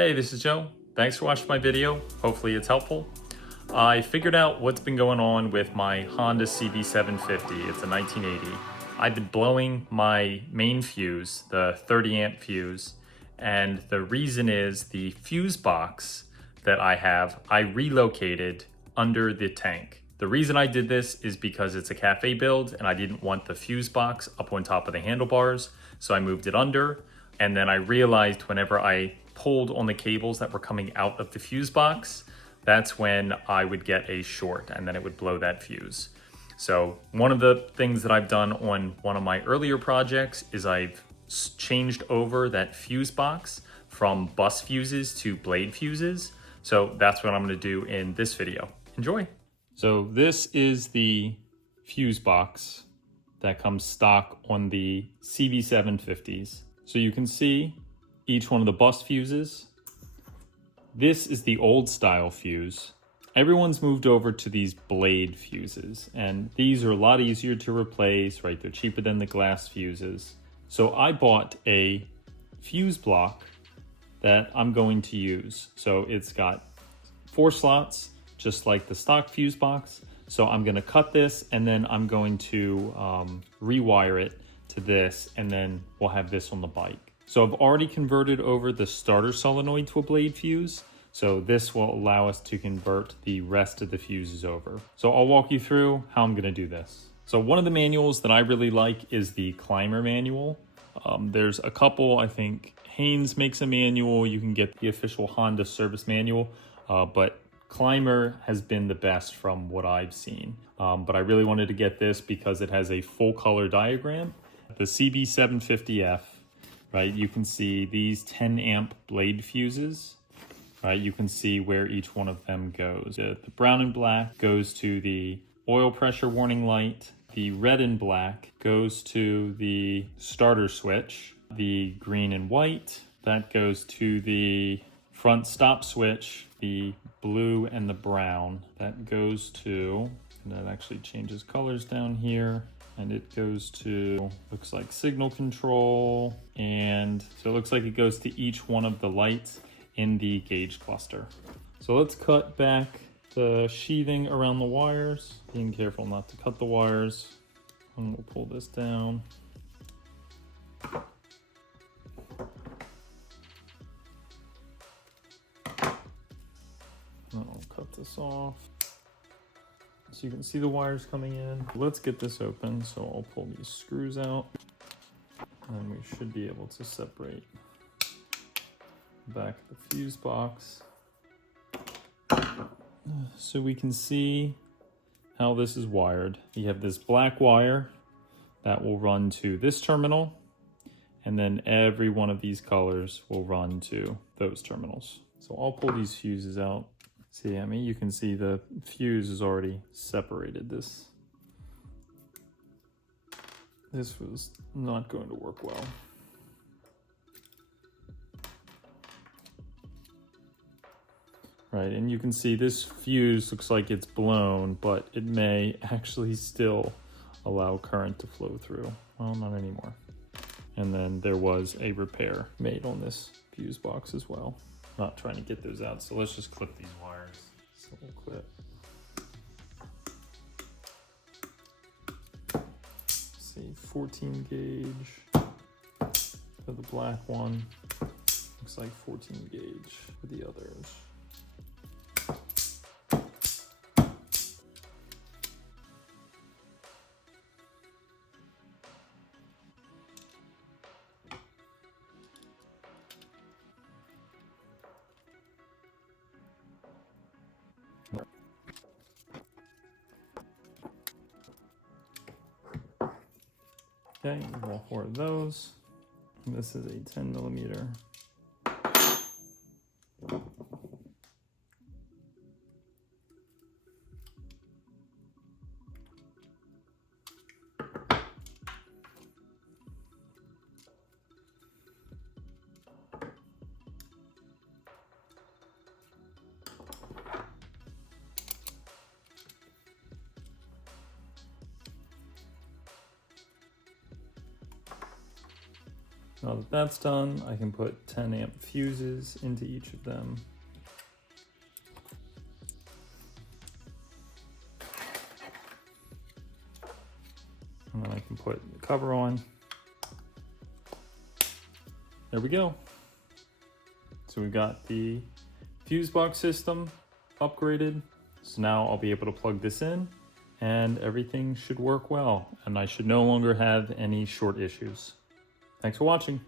Hey, this is Joe. Thanks for watching my video. Hopefully it's helpful. I figured out what's been going on with my Honda CB750. It's a 1980. I've been blowing my main fuse, the 30 amp fuse, and the reason is the fuse box that I have, I relocated under the tank. The reason I did this is because it's a cafe build and I didn't want the fuse box up on top of the handlebars, so I moved it under. And then I realized whenever I pulled on the cables that were coming out of the fuse box, that's when I would get a short and then it would blow that fuse. So one of the things that I've done on one of my earlier projects is I've changed over that fuse box from bus fuses to blade fuses. So that's what I'm gonna do in this video. Enjoy. So this is the fuse box that comes stock on the CB750s. So you can see each one of the bus fuses. This is the old style fuse. Everyone's moved over to these blade fuses, and these are a lot easier to replace, right? They're cheaper than the glass fuses. So I bought a fuse block that I'm going to use. So it's got 4 slots, just like the stock fuse box. So I'm gonna cut this and then I'm going to rewire it to this, and then we'll have this on the bike. So I've already converted over the starter solenoid to a blade fuse. So this will allow us to convert the rest of the fuses over. So I'll walk you through how I'm gonna do this. So one of the manuals that I really like is the Climber manual. There's a couple, I think Haynes makes a manual. You can get the official Honda service manual, but Climber has been the best from what I've seen. But I really wanted to get this because it has a full color diagram. The CB750F, right? You can see these 10 amp blade fuses, right? You can see where each one of them goes. The brown and black goes to the oil pressure warning light. The red and black goes to the starter switch. The green and white, that goes to the front stop switch. The blue and the brown, that goes to, and that actually changes colors down here. And it goes to, looks like signal control. And so it looks like it goes to each one of the lights in the gauge cluster. So let's cut back the sheathing around the wires, being careful not to cut the wires. And we'll pull this down. And I'll cut this off. So you can see the wires coming in. Let's get this open. So I'll pull these screws out and we should be able to separate the back of the fuse box. So we can see how this is wired. You have this black wire that will run to this terminal, and then every one of these colors will run to those terminals. So I'll pull these fuses out. See, I mean, you can see the fuse is already separated. This was not going to work well. Right, and you can see this fuse looks like it's blown, but it may actually still allow current to flow through. Well, not anymore. And then there was a repair made on this fuse box as well. Not trying to get those out, so let's just clip these wires. So we'll clip. See, 14 gauge for the black one. Looks like 14 gauge for the others. Okay, all 4 of those. And this is a 10 millimeter. Now that that's done, I can put 10 amp fuses into each of them. And then I can put the cover on. There we go. So we've got the fuse box system upgraded. So now I'll be able to plug this in and everything should work well. And I should no longer have any short issues. Thanks for watching.